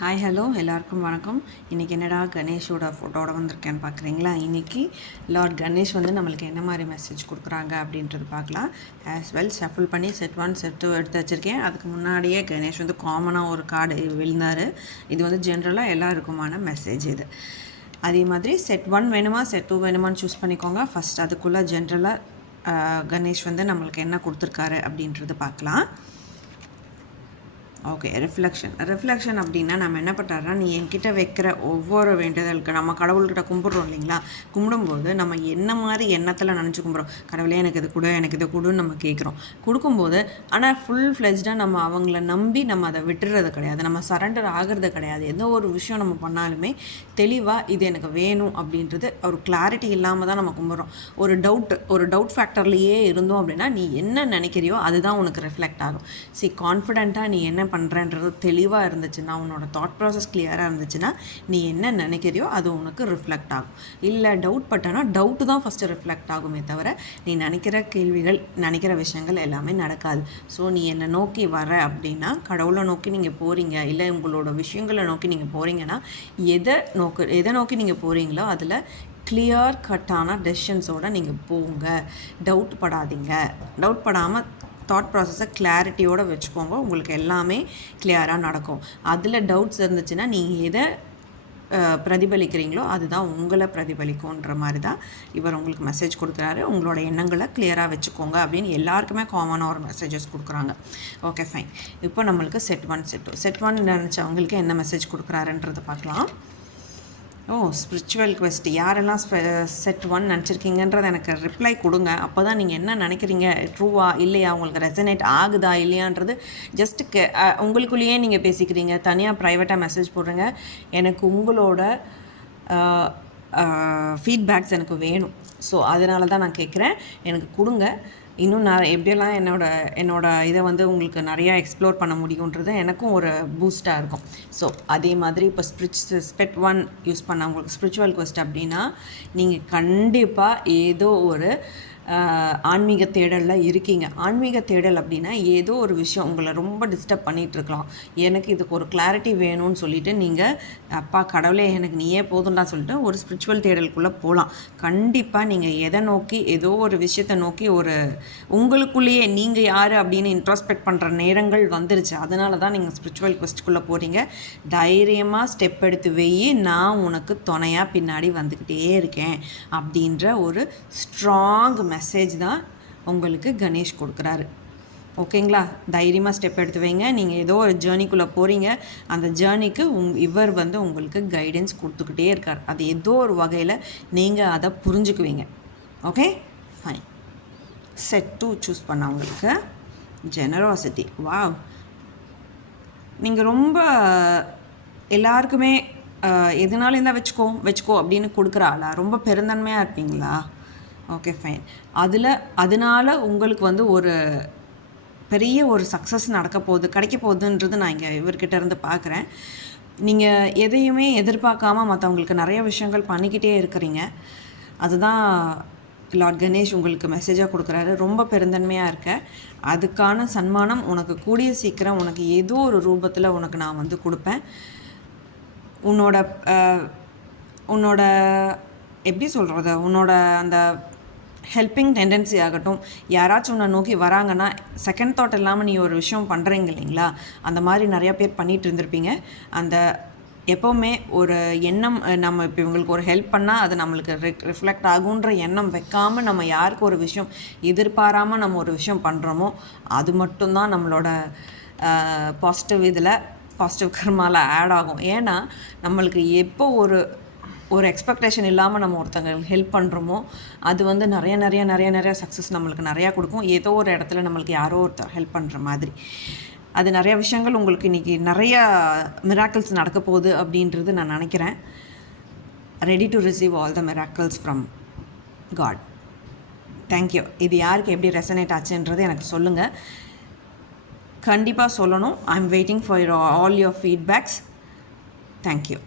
Hi hello எல்லாருக்கும் வணக்கம். இன்றைக்கி என்னடா கணேஷோட ஃபோட்டோட வந்திருக்கேன்னு பார்க்குறீங்களா? இன்றைக்கி லார்ட் கணேஷ் வந்து நம்மளுக்கு என்ன மாதிரி மெசேஜ் கொடுக்குறாங்க அப்படின்றது பார்க்கலாம். ஆஸ் வெல் ஷஃபிள் பண்ணி செட் 1 செட் 2 எடுத்து வச்சுருக்கேன். அதுக்கு முன்னாடியே கணேஷ் வந்து காமனாக ஒரு கார்டு விழுந்தார். இது வந்து ஜென்ரலாக எல்லாருக்குமான மெசேஜ் இது. அதே மாதிரி செட் 1 வேணுமா செட் 2 வேணுமான்னு சூஸ் பண்ணிக்கோங்க. ஃபஸ்ட் அதுக்குள்ளே ஜென்ரலாக கணேஷ் வந்து நம்மளுக்கு என்ன கொடுத்துருக்காரு அப்படின்றது பார்க்கலாம். ஓகே, ரிஃப்ளெக்ஷன் அப்படின்னா நம்ம என்ன பண்ணுறோன்னா, நீ என்கிட்ட வைக்கிற ஒவ்வொரு வேண்டுதலுக்கு நம்ம கடவுள்கிட்ட கும்பிட்றோம் இல்லைங்களா? கும்பிடும்போது நம்ம என்ன மாதிரி எண்ணத்தில் நினச்சி கும்பிட்றோம். கடவுளே எனக்கு இது கொடு, எனக்கு இது கொடுன்னு நம்ம கேட்குறோம். கொடுக்கும்போது ஆனால் ஃபுல் ஃப்ளெஜ்டாக நம்ம அவங்கள நம்பி நம்ம அதை விட்டுறது கிடையாது, நம்ம சரண்டர் ஆகிறது கிடையாது. எந்த ஒரு விஷயம் நம்ம பண்ணாலுமே தெளிவாக இது எனக்கு வேணும் அப்படின்றது ஒரு கிளாரிட்டி இல்லாமல் தான் நம்ம கும்பிட்றோம். ஒரு டவுட் ஃபேக்டர்லேயே இருந்தோம் அப்படின்னா நீ என்ன நினைக்கிறியோ அதுதான் உனக்கு ரிஃப்ளெக்ட் ஆகும். கான்ஃபிடென்ட்டாக நீ என்ன பண்ணுறன்றது தெளிவாக இருந்துச்சுன்னா, உன்னோட தாட் ப்ராசஸ் கிளியராக இருந்துச்சுன்னா, நீ என்ன நினைக்கிறியோ அது உனக்கு ரிஃப்ளெக்ட் ஆகும். இல்லை டவுட் பட்டனா டவுட்டு தான் ஃபஸ்ட்டு ரிஃப்ளெக்ட் ஆகுமே தவிர நீ நினைக்கிற கேள்விகள், நினைக்கிற விஷயங்கள் எல்லாமே நடக்காது. ஸோ நீ என்னை நோக்கி வர அப்படின்னா, கடவுளை நோக்கி நீங்கள் போகிறீங்க, இல்லை உங்களோட விஷயங்களை நோக்கி நீங்கள் போகிறீங்கன்னா, எதை நோக்கி நீங்கள் போகிறீங்களோ அதில் கிளியர் கட்டான டெசிஷன்ஸோடு நீங்கள் போங்க. டவுட் படாமல் தாட் ப்ராசஸை கிளாரிட்டியோடு வச்சுக்கோங்க. உங்களுக்கு எல்லாமே கிளியராக நடக்கும். அதில் டவுட்ஸ் இருந்துச்சுன்னா நீங்கள் எதை பிரதிபலிக்கிறீங்களோ அதுதான் உங்களை பிரதிபலிக்கும்ன்ற மாதிரி தான் இவர் உங்களுக்கு மெசேஜ் கொடுக்குறாரு. உங்களோட எண்ணங்களை கிளியராக வச்சுக்கோங்க அப்படின்னு எல்லாருக்குமே காமனாக ஒரு மெசேஜஸ் கொடுக்குறாங்க. Okay fine. இப்போ நம்மளுக்கு செட் 1 செட் 2 நினச்சவங்களுக்கு என்ன மெசேஜ் கொடுக்குறாருன்றதை பார்க்கலாம். ஸ்பிரிச்சுவல் குவெஸ்ட் யாரெல்லாம் செட் 1 நினச்சிருக்கீங்கன்றதை எனக்கு ரிப்ளை கொடுங்க. அப்போ தான் நீங்கள் என்ன நினைக்கிறீங்க, ட்ரூவா இல்லையா, உங்களுக்கு ரெசனேட் ஆகுதா இல்லையான்றது ஜஸ்ட்டு உங்களுக்குள்ளேயே நீங்கள் பேசிக்கிறீங்க. தனியாக ப்ரைவேட்டாக மெசேஜ் போடுறீங்க. எனக்கு உங்களோட ஃபீட்பேக்ஸ் எனக்கு வேணும். ஸோ அதனால தான் நான் கேட்குறேன், எனக்கு கொடுங்க. இன்னும் நான் எப்படியெல்லாம் என்னோட இதை வந்து உங்களுக்கு நிறையா எக்ஸ்ப்ளோர் பண்ண முடியுன்றது எனக்கும் ஒரு பூஸ்ட்டாக இருக்கும். ஸோ அதே மாதிரி இப்போ செட் 1 யூஸ் பண்ண உங்களுக்கு ஸ்பிரிச்சுவல் குவெஸ்ட் அப்படின்னா, நீங்கள் கண்டிப்பாக ஏதோ ஒரு ஆன்மீக தேடலில் இருக்கீங்க. ஆன்மீக தேடல் அப்படின்னா ஏதோ ஒரு விஷயம் உங்களை ரொம்ப டிஸ்டர்ப் பண்ணிகிட்ருக்கலாம். எனக்கு இதுக்கு ஒரு கிளாரிட்டி வேணும்னு சொல்லிவிட்டு நீங்கள் அப்பா கடவுளே எனக்கு நீயே போதும்டா சொல்லிட்டு ஒரு ஸ்பிரிச்சுவல் தேடலுக்குள்ளே போகலாம். கண்டிப்பாக நீங்கள் எதை நோக்கி ஏதோ ஒரு விஷயத்தை நோக்கி ஒரு உங்களுக்குள்ளேயே நீங்கள் யார் அப்படின்னு இன்ட்ரோஸ்பெக்ட் பண்ணுற நேரங்கள் வந்துருச்சு. அதனால தான் நீங்கள் ஸ்பிரிச்சுவல் குவெஸ்ட்டுக்குள்ளே போகிறீங்க. தைரியமாக ஸ்டெப் எடுத்து வெயி, நான் உனக்கு துணையாக பின்னாடி வந்துக்கிட்டே இருக்கேன் அப்படின்ற ஒரு ஸ்ட்ராங் மெசேஜ் தான் உங்களுக்கு கணேஷ் கொடுக்குறாரு. ஓகேங்களா? தைரியமாக ஸ்டெப் எடுத்து வைங்க. நீங்கள் ஏதோ ஒரு ஜேர்னிக்குள்ளே போகிறீங்க. அந்த ஜேர்னிக்கு இவர் வந்து உங்களுக்கு கைடன்ஸ் கொடுத்துக்கிட்டே இருக்கார். அது ஏதோ ஒரு வகையில் நீங்கள் அதை புரிஞ்சுக்குவீங்க. Okay fine. செட் 2 சூஸ் பண்ணவங்களுக்கு ஜெனராசிட்டி. வாவ், நீங்கள் ரொம்ப எல்லாருக்குமே எதுனாலும் இருந்தால் வச்சுக்கோ அப்படின்னு கொடுக்குற ஆளா? ரொம்ப பெருந்தன்மையாக இருப்பீங்களா? Okay fine. அதனால் உங்களுக்கு வந்து ஒரு பெரிய ஒரு சக்ஸஸ் கிடைக்க போகுதுன்றது நான் இங்கே இவர்கிட்ட இருந்து பார்க்குறேன். நீங்கள் எதையுமே எதிர்பார்க்காம மற்றவங்களுக்கு நிறைய விஷயங்கள் பண்ணிக்கிட்டே இருக்கிறீங்க. அதுதான் லார்ட் கணேஷ் உங்களுக்கு மெசேஜாக கொடுக்குறாரு. ரொம்ப பெருந்தன்மையாக இருக்க, அதுக்கான சன்மானம் உனக்கு கூடிய சீக்கிரம் உனக்கு ஏதோ ஒரு ரூபத்தில் உனக்கு நான் வந்து கொடுப்பேன். உன்னோட எப்படி சொல்கிறது, உன்னோட அந்த ஹெல்பிங் டெண்டன்சி ஆகட்டும், யாராச்சும் உன்னை நோக்கி வராங்கன்னா செகண்ட் தாட் இல்லாமல் நீ ஒரு விஷயம் பண்ணுறீங்க இல்லைங்களா? அந்த மாதிரி நிறையா பேர் பண்ணிகிட்டு இருந்திருப்பீங்க. அந்த எப்போவுமே ஒரு எண்ணம், நம்ம இப்போ இவங்களுக்கு ஒரு ஹெல்ப் பண்ணால் அது நம்மளுக்கு ரிஃப்ளெக்ட் ஆகுன்ற எண்ணம் வைக்காமல் நம்ம யாருக்கு ஒரு விஷயம் எதிர்பாராமல் நம்ம ஒரு விஷயம் பண்ணுறோமோ அது மட்டும்தான் நம்மளோட பாசிட்டிவ் கர்மாவில் ஆட் ஆகும். ஏன்னா நம்மளுக்கு எப்போ ஒரு எக்ஸ்பெக்டேஷன் இல்லாமல் நம்ம ஒருத்தங்களுக்கு ஹெல்ப் பண்ணுறோமோ அது வந்து நிறைய சக்ஸஸ் நம்மளுக்கு நிறையா கொடுக்கும். ஏதோ ஒரு இடத்துல நம்மளுக்கு யாரோ ஒருத்தர் ஹெல்ப் பண்ணுற மாதிரி அது நிறையா விஷயங்கள் உங்களுக்கு இன்றைக்கி நிறையா மிராக்கிள்ஸ் நடக்க போகுது அப்படின்றது நான் நினைக்கிறேன். Ready to receive all the miracles from God. Thank you. இது யாருக்கு எப்படி ரெசனேட் ஆச்சுன்றது எனக்கு சொல்லுங்கள். கண்டிப்பாக சொல்லணும். I am waiting for all your feedbacks. Thank you.